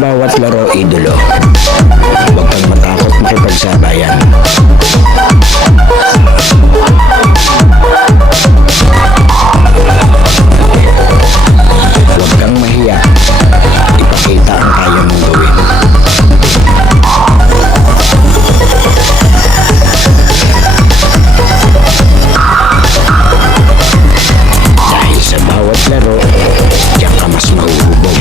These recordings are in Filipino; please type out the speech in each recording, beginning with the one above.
bawat laro, idolo. Huwag kang matakot makipagsabayan. Huwag kang mahiya. Ipakita ang kaya mong gawin. Dahil sa bawat laro, diyan ka mas mahuhubog.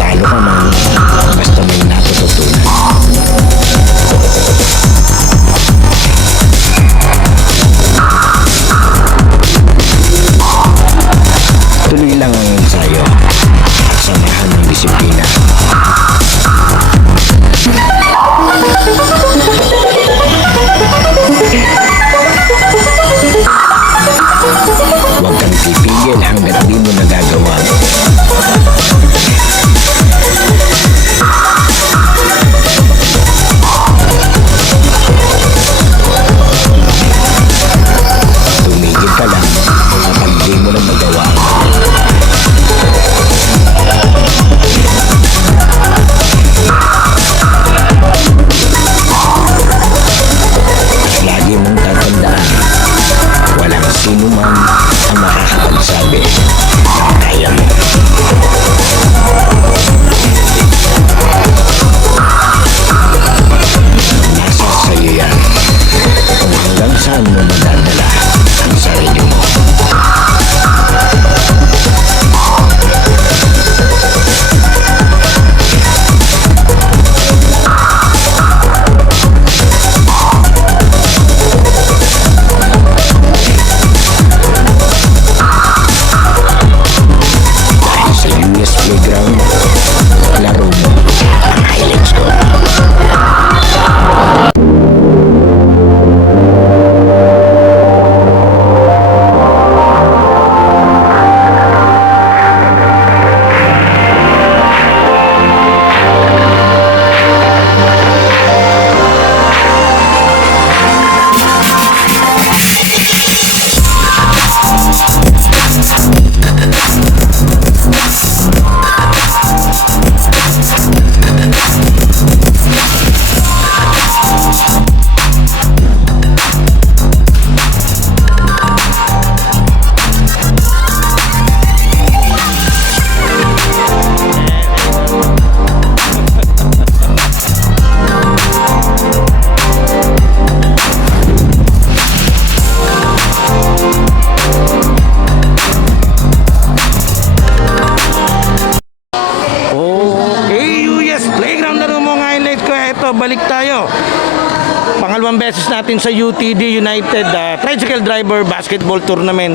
Natalo ka man, basta may natututunan. Tuloy lang ang ensayo at samahan ng disiplina. Huwag kang titigil hanggat di mo nagagawa. Tumigil ka lang kapag di mo na magawa. At lagi mong tatandaan, walang sino man ang makakapagsabi ng kaya mo. Nasa sa'yo yan kung hanggang saan mo madadala ang sarili mo. Dahil sa US Playground, laro mo ang highlights ko. Okay, US Playground na mo mga highlight ko. Ito, balik tayo. Pangalawang beses natin sa UTD United Tricycle Driver Basketball Tournament.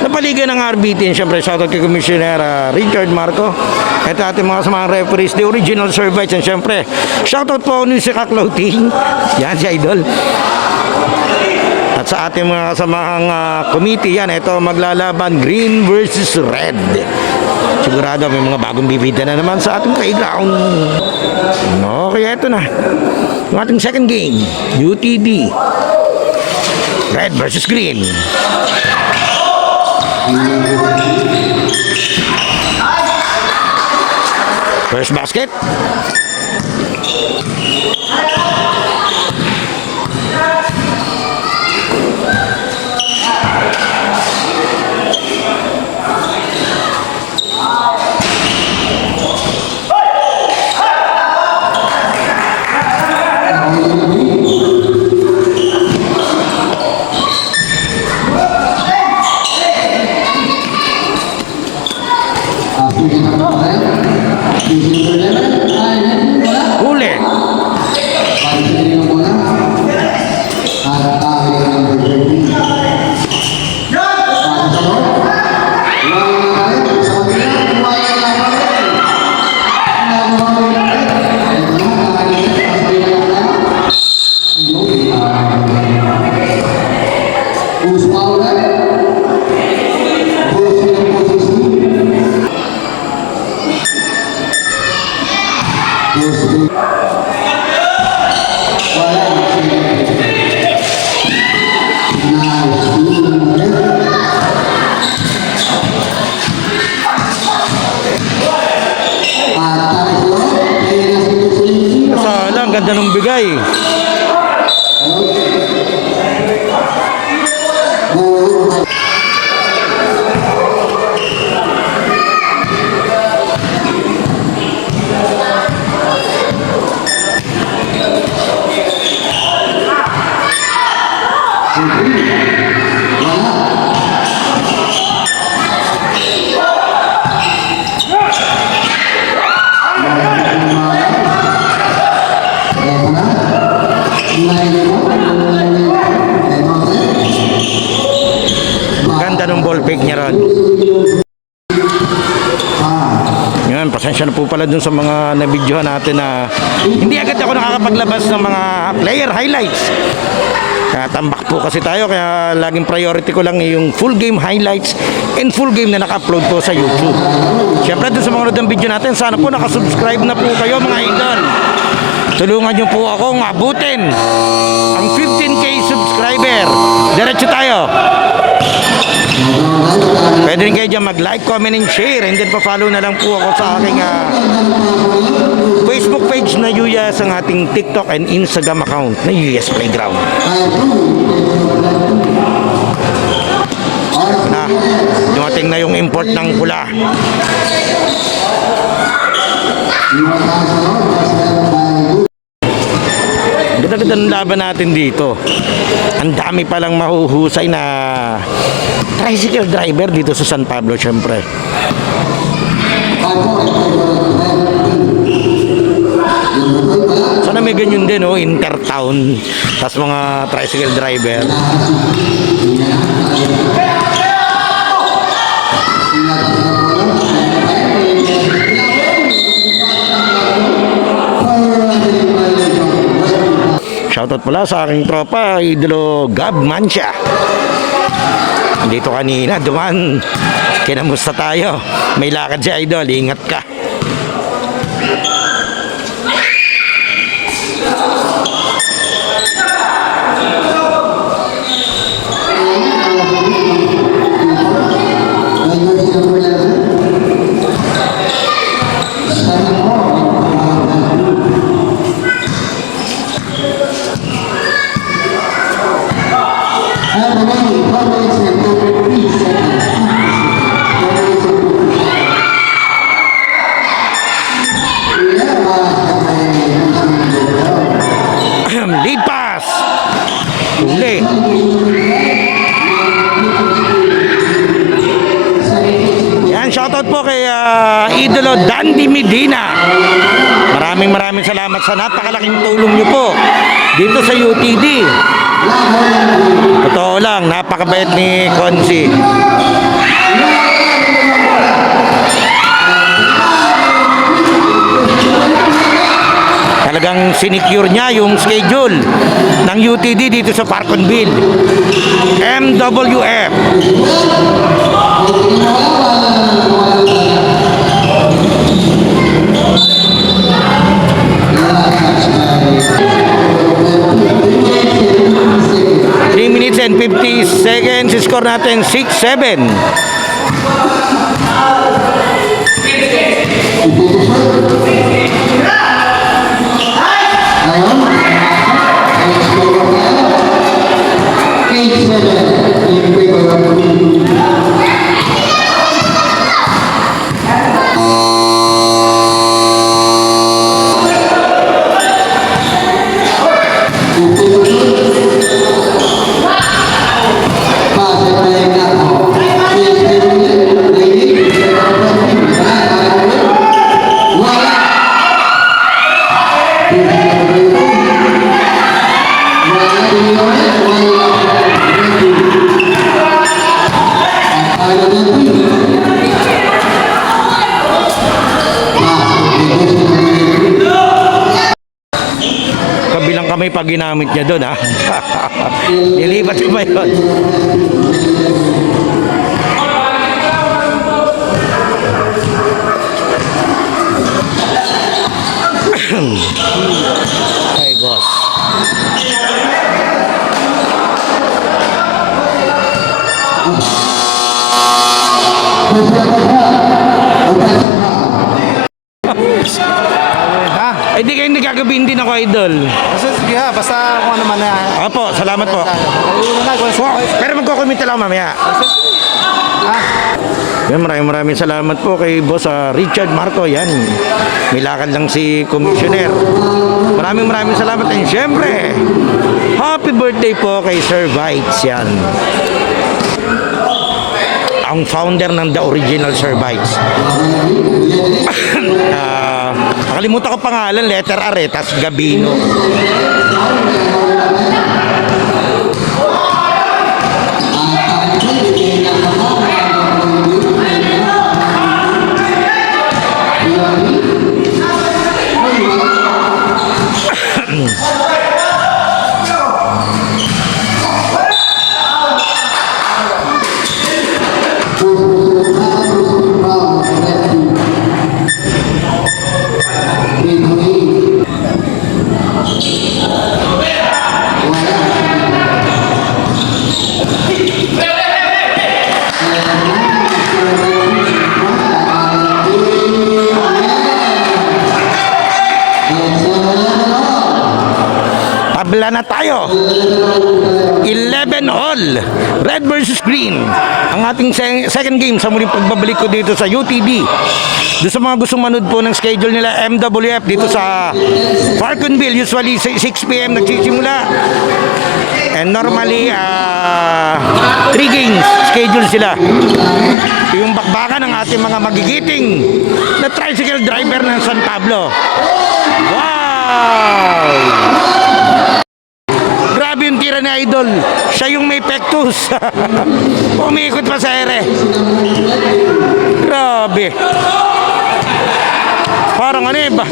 Napaligan ng RBT. Siyempre, shoutout kay Commissioner Richard Marco. Ito ating mga samang referees, the original service. And siyempre, shoutout po ni si Clothing. Yan, si Idol. At sa ating mga kasamahang committee, yan, ito maglalaban green versus red. Sigurado may mga bagong bibida na naman sa ating playground. Okay, eto na. Yung ating second game, UTD. Red versus green. First basket. After the 11, Buhay. Ganda ng ball fake niya ron. Yun, pasensya na po pala dun sa mga nabidyohan natin na hindi agad ako nakakapaglabas ng mga player highlights. Tambak po kasi tayo, kaya laging priority ko lang yung full game highlights and full game na naka-upload po sa YouTube. Siyempre dun sa mga nanood ng video natin, sana po nakasubscribe na po kayo mga idol. Tulungan nyo po akong abutin ang 15K subscriber. Diretso tayo. Pwede rin kayo dyan mag-like, comment, and share. And then pa-follow na lang po ako sa aking Facebook page na Yuyas, ang ating TikTok and Instagram account na Yuyas Playground. Na, dumating na yung import ng pula. Ganda-ganda ng laban natin dito. Ang dami palang mahuhusay na tricycle driver dito sa San Pablo, syempre. Sana may ganyan din, oh, intertown. Tapos mga tricycle driver. Shoutout pala sa aking tropa, idolo Gab Mancha. Dito kanina, duman. Kinamusta tayo? May lakad si idol, ingat ka. Lead pass. Huli. Yan, shoutout po kay idolo Dandy Medina. Maraming salamat sa napakalaking tulong niyo po dito sa UTD. Totoo lang, napakabait ni Konsi. Talagang sinicure niya yung schedule ng UTD dito sa Parkonville. MWF. Minutes and 50 seconds, score natin 6-7. Kabilang kamay pag ginamit niya doon, ha? Nilipat ko ba yun? Ay, boss. Ay, di kayo gagabihin din ako, Idol. Sige ha, basta kung ano man na. Opo, salamat po. Una na, Pero magko-comment lang mamaya. Yan, maraming salamat po kay Boss Richard Marco. Yan, may lakad lang si Commissioner. Maraming salamat. And syempre, happy birthday po kay Sir Bites. Yan, ang founder ng The Original Sir Bites. Nakalimutan ko pangalan, letter R, tas Gabino. Tabla na tayo. 11 all. Red versus green. Ang ating second game sa muling pagbabalik ko dito sa UTD. Doon sa mga gustong manood po ng schedule nila MWF dito sa Falconville, usually 6 p.m. nagsisimula. And normally 3 games schedule sila. Yung bakbakan ng ating mga magigiting na tricycle driver ng San Pablo. Wow! Grabe yung tira ni Idol. Siya yung may pectus. Umiikot pa sa ere. Grabe. Parang ano ba?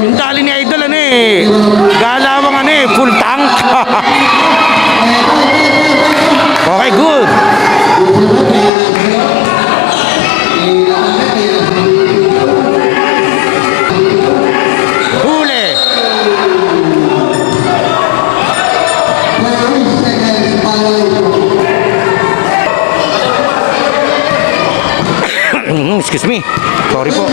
Yung tali ni Idol galawang full tank. Okay, good. Excuse me. Sorry po.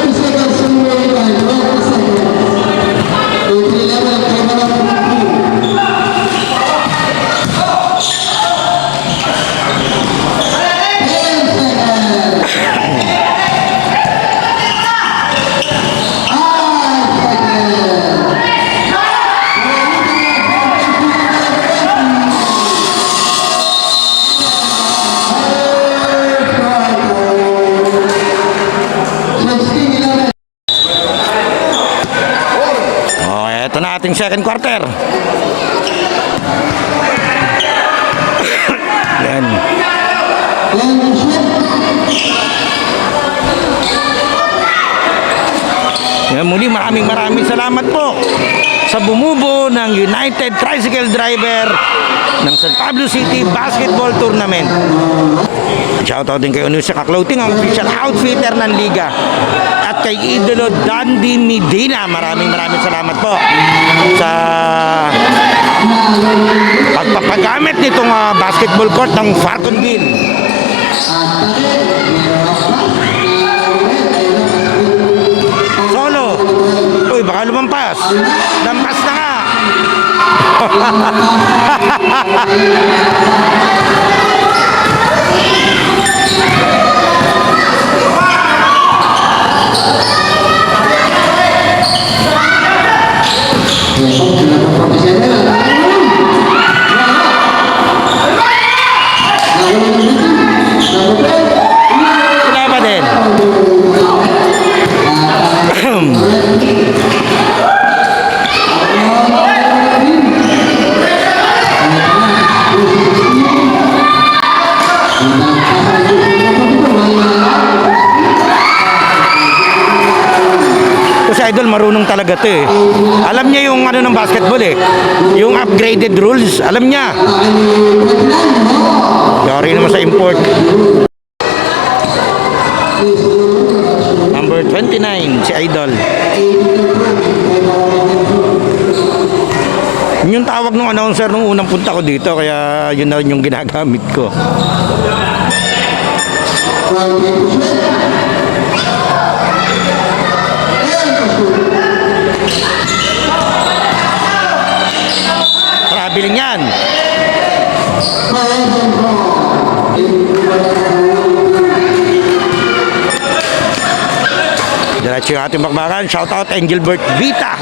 Ating second quarter. Yan. Yan, muli maraming salamat po sa bumubo ng United Tricycle Driver ng San Pablo City Basketball Tournament. Shoutout din kay Onusya Clothing, ang official outfitter ng liga. At kay Idolo Dandy Medina, maraming salamat po sa pagpapagamit nitong basketball court ng Falconville. Solo. Uy, baka lumampas. Lampas na nga. Wala pa din. Kasi Idol, marunong talaga to eh. Alam niya yung ano ng basketball eh. Yung upgraded rules, alam niya. Yari naman sa import. Number 29, si Idol. Yun yung tawag ng announcer nung unang punta ko dito, kaya yun na rin yung ginagamit ko. bibiling yan. Diretso yung ating bakbakan. Shout out Engelbert Vita.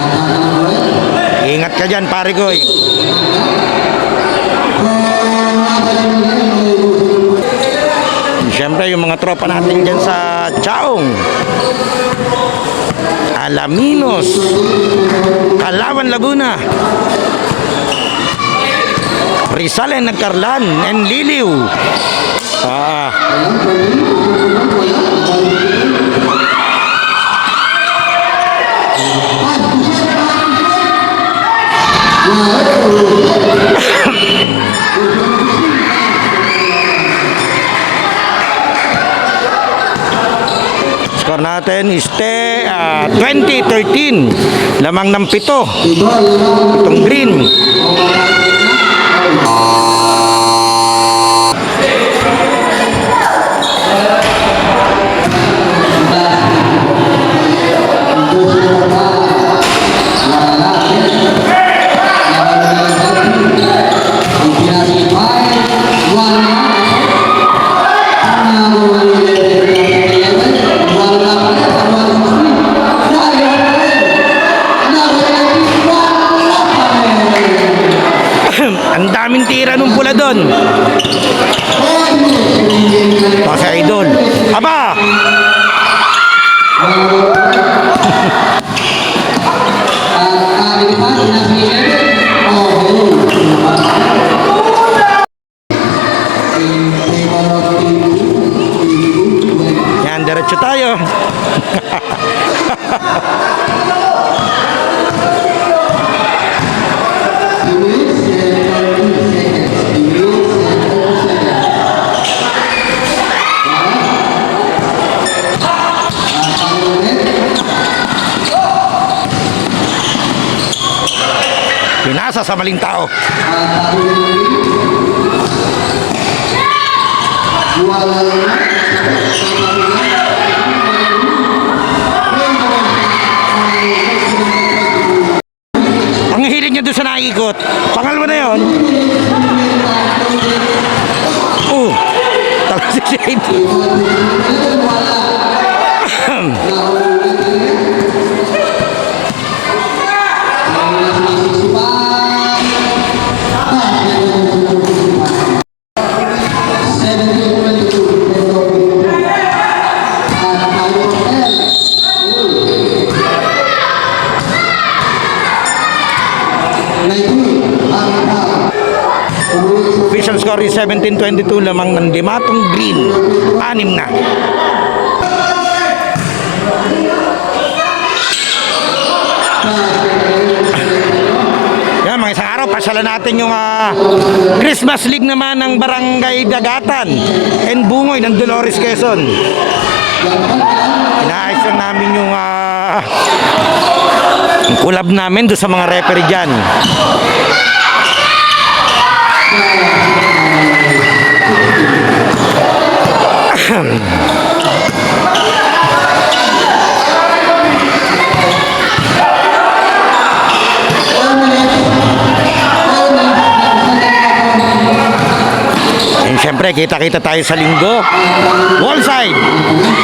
Ingat ka dyan, pare ko. Siyempre, yung mga tropa natin dyan sa Chaong, Alaminos, Kalawan, Laguna, Rizal and Nagcarlan, and Liliw. Score natin is 20-13. Lamang ng 7. Itong green. Ang daming tira nung pula doon. Sa idol. Aba! Yan, diretso tayo. Pinasa sa maling tao. Ang hilig niya doon sa nakikot. Pangalawa na yun. Talaga si Shade. Official score is 17-22, lamang ng Dimatong Green. 6 na. Yan, mga isang araw, pasyalan natin yung Christmas League naman ng Barangay Dagatan and Bungoy ng Dolores, Quezon. Inaayos lang namin yung collab namin doon sa mga referee dyan. And syempre, kita-kita tayo sa linggo. Wallside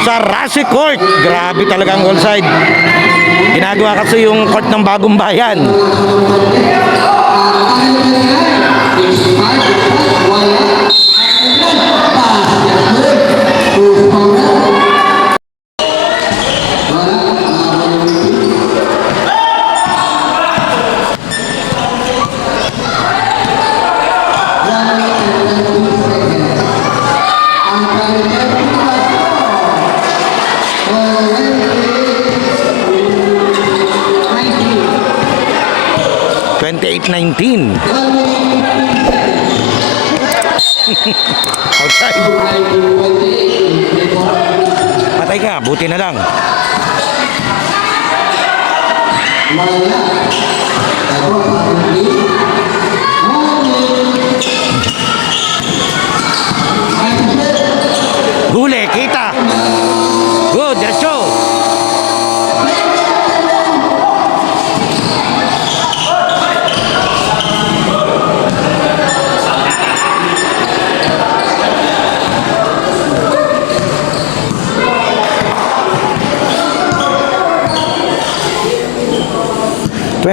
sa Rasi Court. Grabe talaga ang wallside. Ginagawa kasi yung court ng Bagong Bayan. (28-19) outside. Patay ka, buti na lang. Huli, kita. Good, diretso.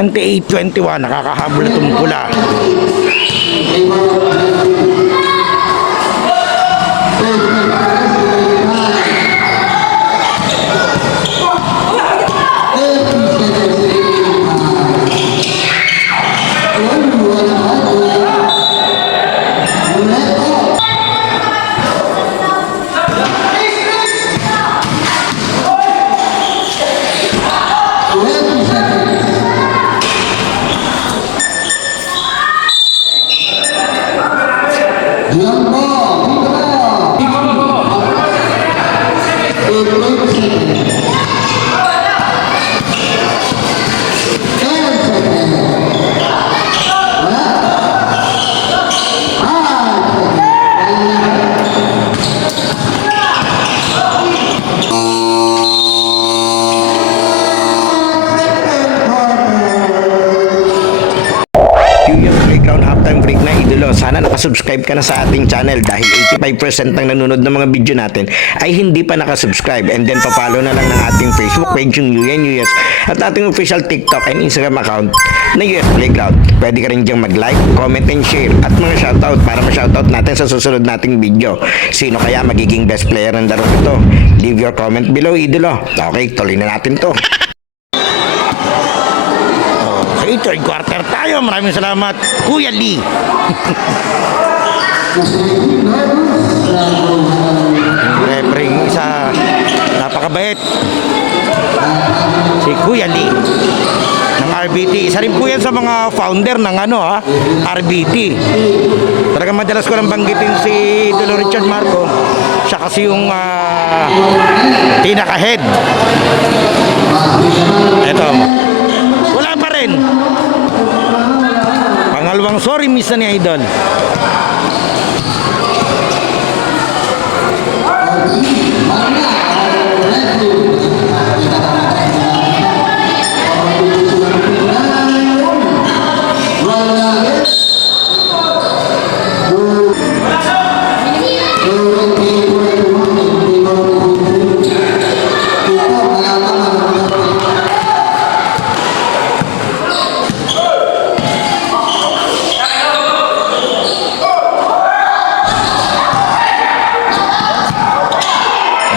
28-21, nakakahabol na itong pula. Yung Playground halftime break na idolo, sana nakasubscribe ka na sa ating channel dahil 85% ng nanonood ng mga video natin ay hindi pa nakasubscribe, and then papalo na lang ng ating Facebook page yung UNUS at ating official TikTok and Instagram account na US Playground. Pwede ka rin diyang mag-like, comment and share at mga shoutout para ma-shoutout natin sa susunod nating video. Sino kaya magiging best player ng laro ito? Leave your comment below idolo. Okay, tuloy na natin to. Okay, third quarter tayo. Maraming salamat, Kuya Lee. Referee isa, napakabait. Si Kuya Lee ng RBT. Isa rin po yan sa mga founder ng RBT. Talagang madalas ko lang banggitin si Idolo Richard Marco. Siya kasi yung pinaka-head. Eto. Wala pa rin. Pangalawang sorry miss na ni Idol.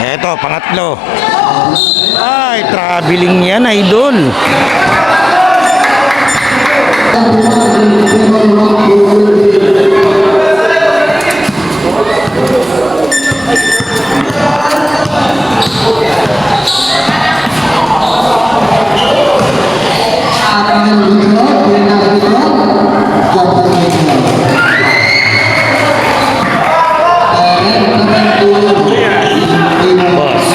Eto, pangatlo. Ay, traveling yan, Idol. Boss,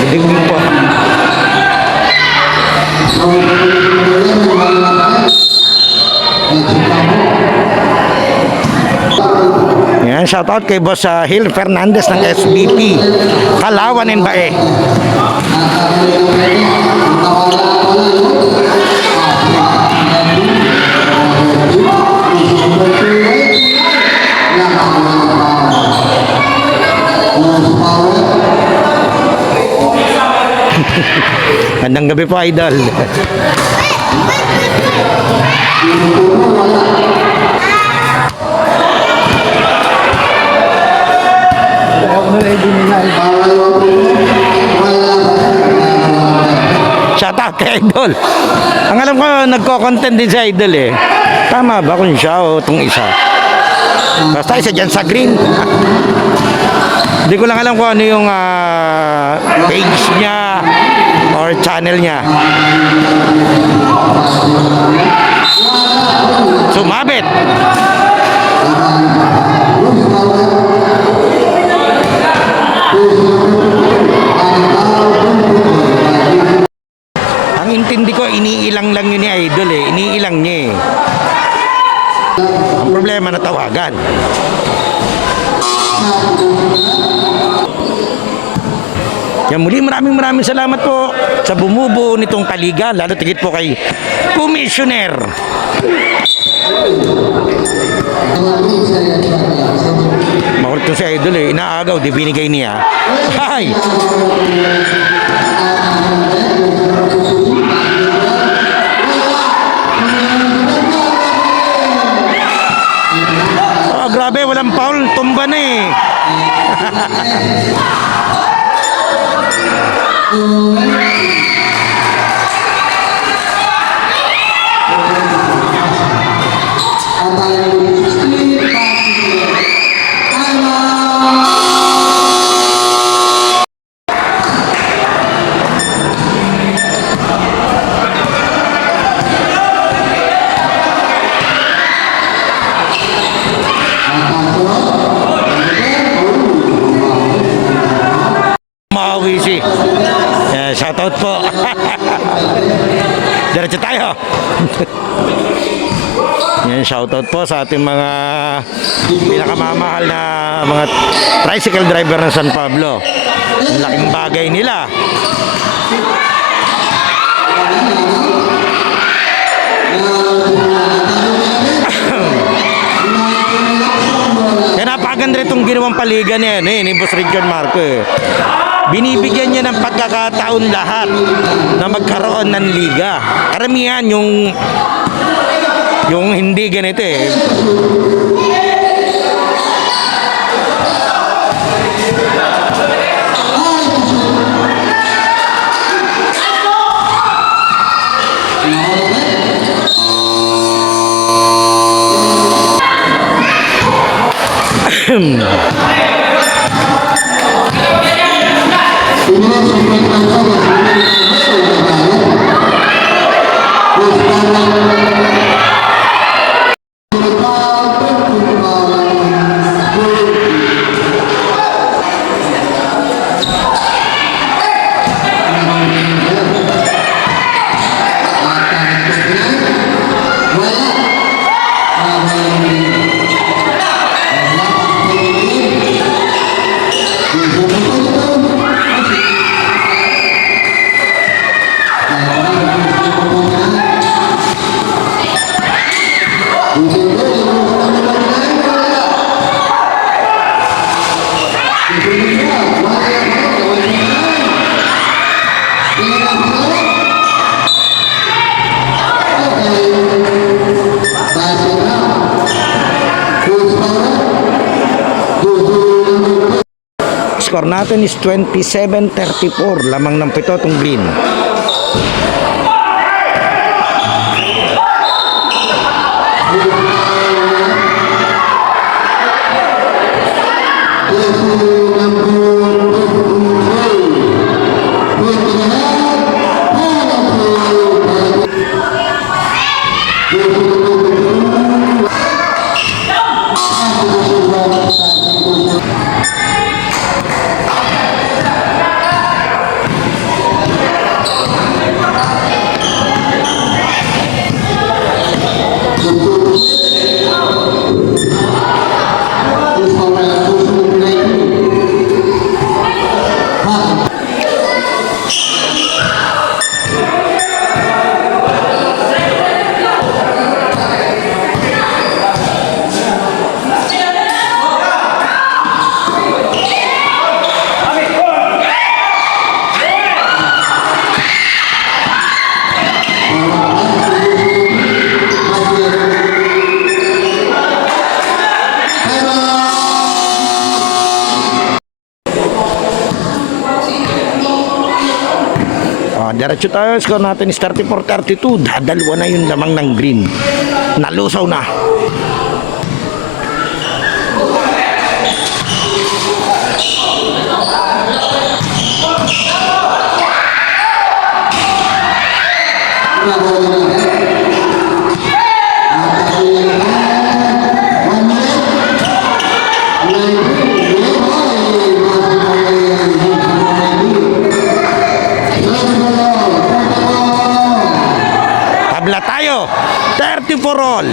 hindi po. Yan, shoutout kay Boss Hill Fernandez ng SBP Kalawan and Bae. Magandang gabi po, Idol. Shout out kay Idol. Ang alam ko, nagko-content din si Idol eh. Tama ba kung siya o itong isa? Basta isa dyan sa green. Hindi ko lang alam kung ano yung page niya or channel niya. Sumabit. Ang intindi ko, iniilang lang yun ni Idol eh. Iniilang niya eh. Ang problema na tawagan. Yan, muli maraming salamat po sa bumubuo nitong taliga, lalo tigit po kay Commissioner. Makulit to si Idol eh, inaagaw, di binigay niya. Hay! grabe, walang foul. Tumba na eh. Mawisi. Shoutout po. Diretso tayo. Yan, shoutout po sa ating mga pinakamamahal na mga tricycle driver ng San Pablo. Ang laking bagay nila. Kaya napakaganda itong ginawang paligan niya ni Boss Richard Marco eh. Binibigyan niya ng pagkakataon lahat na magkaroon ng liga. Karamihan yung hindi ganito eh. Score natin is 27-34. Lamang ng 7 itong green. Diretso tayo, score natin is 34-32. Dadalwa na yung lamang ng green. Nalusaw na. Tabla tayo. 34 all.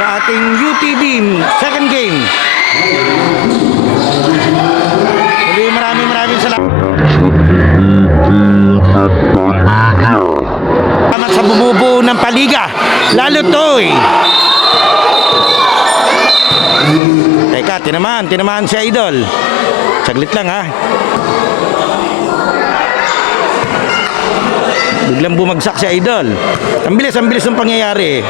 sa ating UTD second game. Muli maraming salamat. Salamat sa bumubuo ng paliga. Lalo Toy. Teka, tinamaan si Idol. Saglit lang ha. Biglang bumagsak si Idol. Ang bilis ng pangyayari.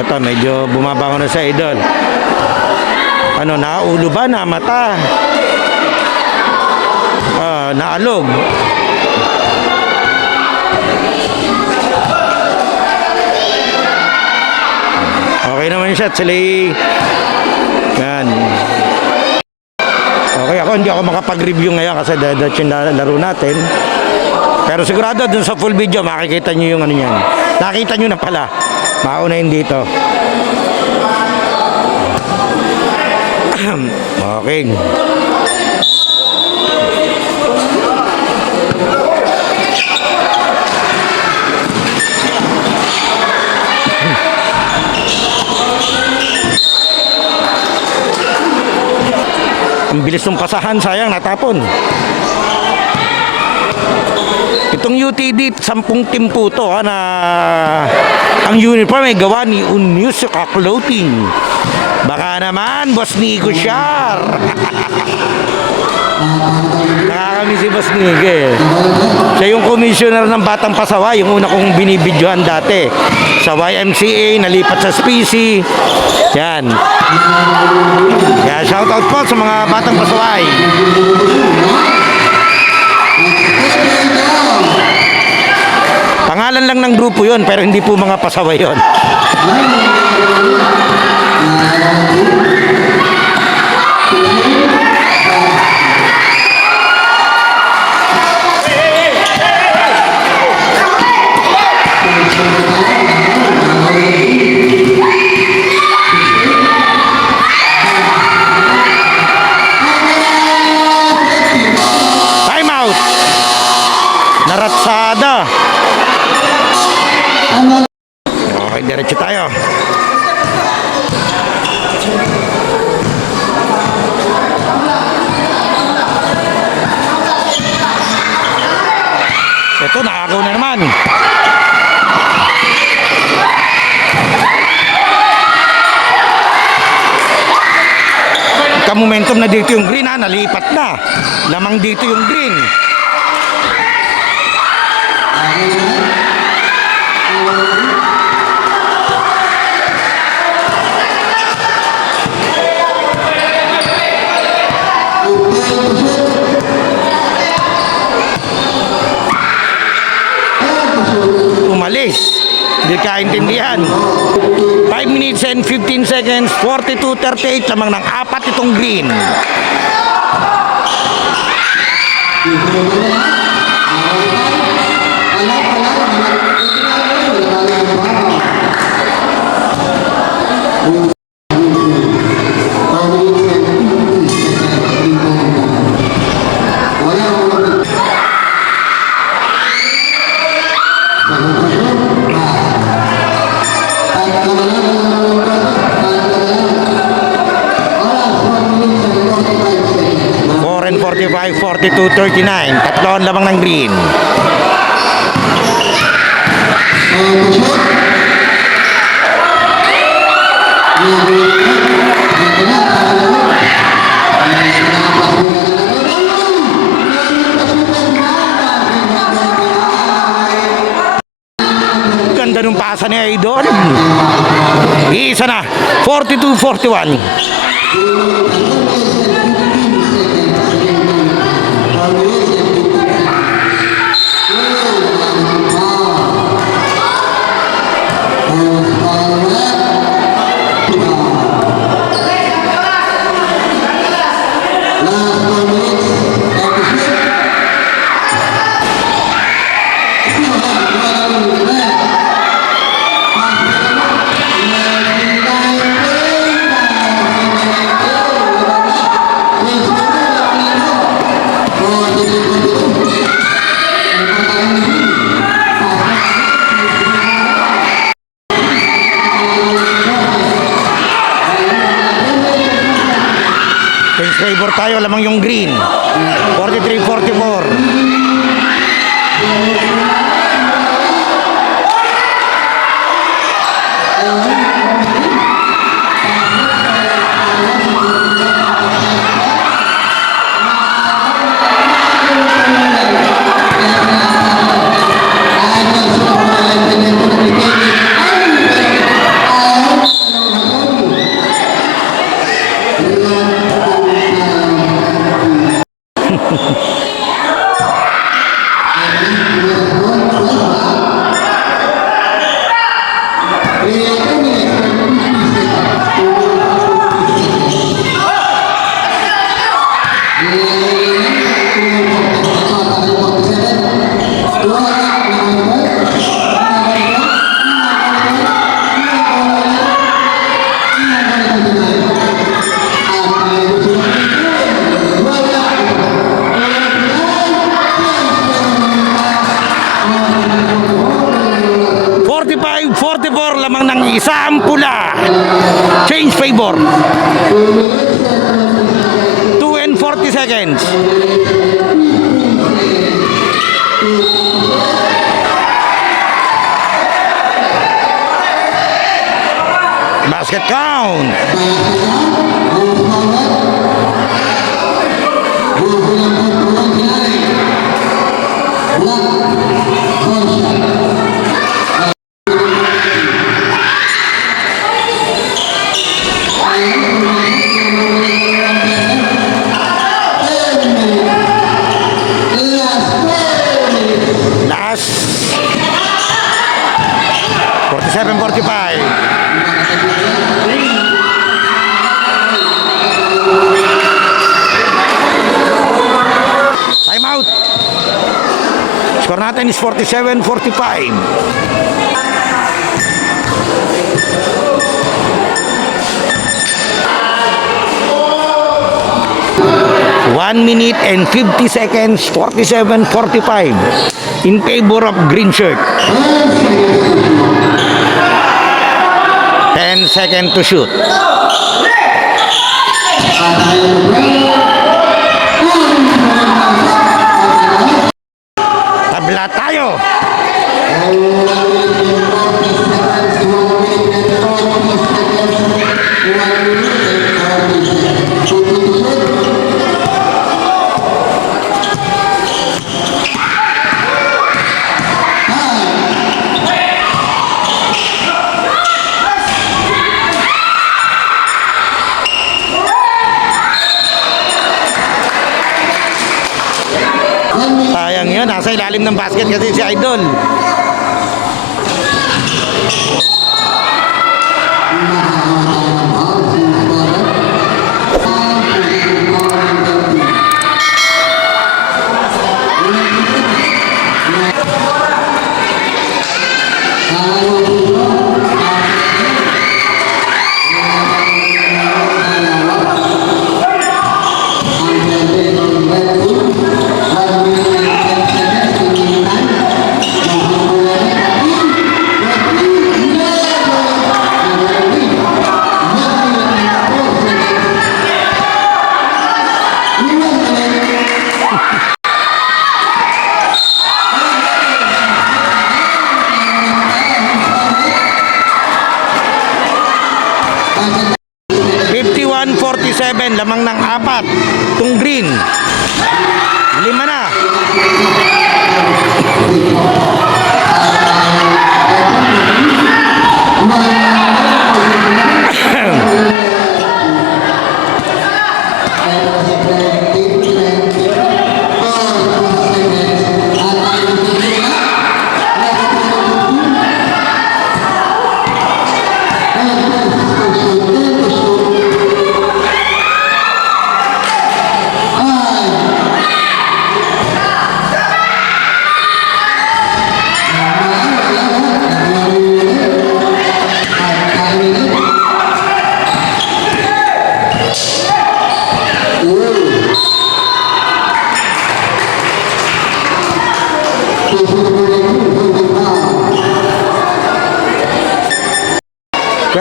Ito, medyo bumabangon na sa Idol. Ano, naulo ba? Na mata? Naalog. Okay naman siya. Sila yan. Okay, hindi ako makapag-review ngayon kasi that's yung laro natin. Pero sigurado dun sa full video makikita nyo yung ano yan. Nakita nyo na pala. Maunahin dito. Okay. Ang bilis ng pasahan, sayang natapon. Itong UTD, 10 team po to na ang uniform ay gawa ni Unusuka Clothing. Baka naman, Boss Nico Shar. Nakakami si Boss Nico eh. Siya yung commissioner ng Batang Pasaway, yung una kong binibidyohan dati. Sa YMCA, nalipat sa SPC. Yan. Kaya shoutout po sa mga Batang Pasaway. Pangalan lang ng grupo yon pero hindi po mga pasaway yon. Time out. Naratsada. Okay, diretso tayo. Ito, nakagaw na naman. Momentum na dito yung green ha, nalipat na. Lamang dito yung green. Umalis. Hindi kaintindihan. 5 minutes and 15 seconds, 42-38 lamang ng apat itong green. And 45, 42, 39. Tatloan lamang ng green. Ganda nung pasa ni Idol. Isa na. 42-41. Change flavor tayo, lamang yung green. 43-44. Lamang ng isang pula. Change favor. 2 and 40 seconds. Basket count. Last 47-45. Time out. Score natin is 47-45. 1 minute and 50 seconds, 47-45 in favor of green shirt. 10 seconds to shoot. Tabla tayo. Sayang yun, nasa ilalim ng basket kasi si Idol. Lamang ng 4 tung green. 5 na.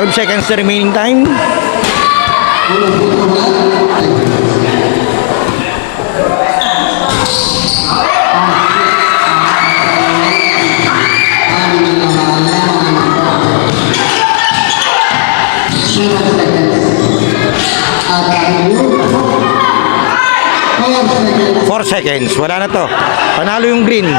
Seconds the remaining time. 4 seconds. Wala na to. Panalo yung green.